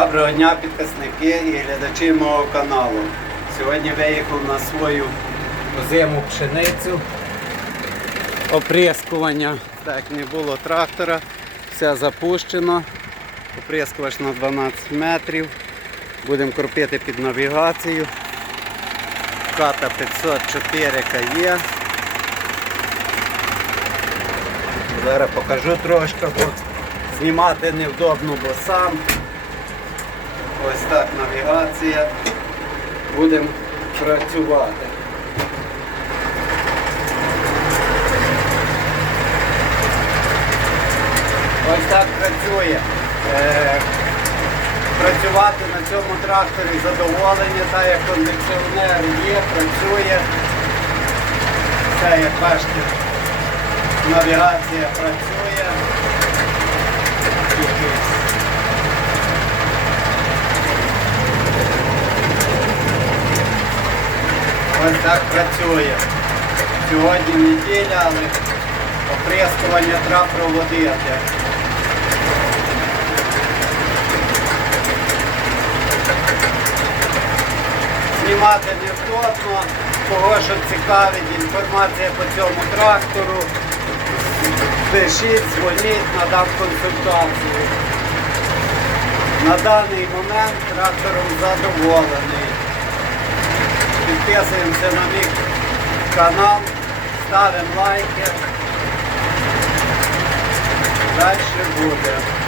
Доброго дня, підписники і глядачі мого каналу. Сьогодні виїхав на свою озиму пшеницю. Оприскування. Так, не було трактора, все запущено. Оприскувач на 12 метрів. Будемо кропити під навігацію. Ката 504 є. Зараз покажу трошки, знімати невдобно, бо сам. Навігація. Будемо працювати. Ось так працює. Е, працювати на цьому тракторі задоволення, так як кондиціонер є, працює. Все, як бачите, навігація працює. Ось так працює. Сьогодні неділя, але оприскування треба проводити. Знімати невдобно, кого що цікавить інформація по цьому трактору. Пишіть, дзвоніть, надам консультацію. На даний момент трактором задоволений. Підписуємося на мій канал, ставимо лайки. Далі буде.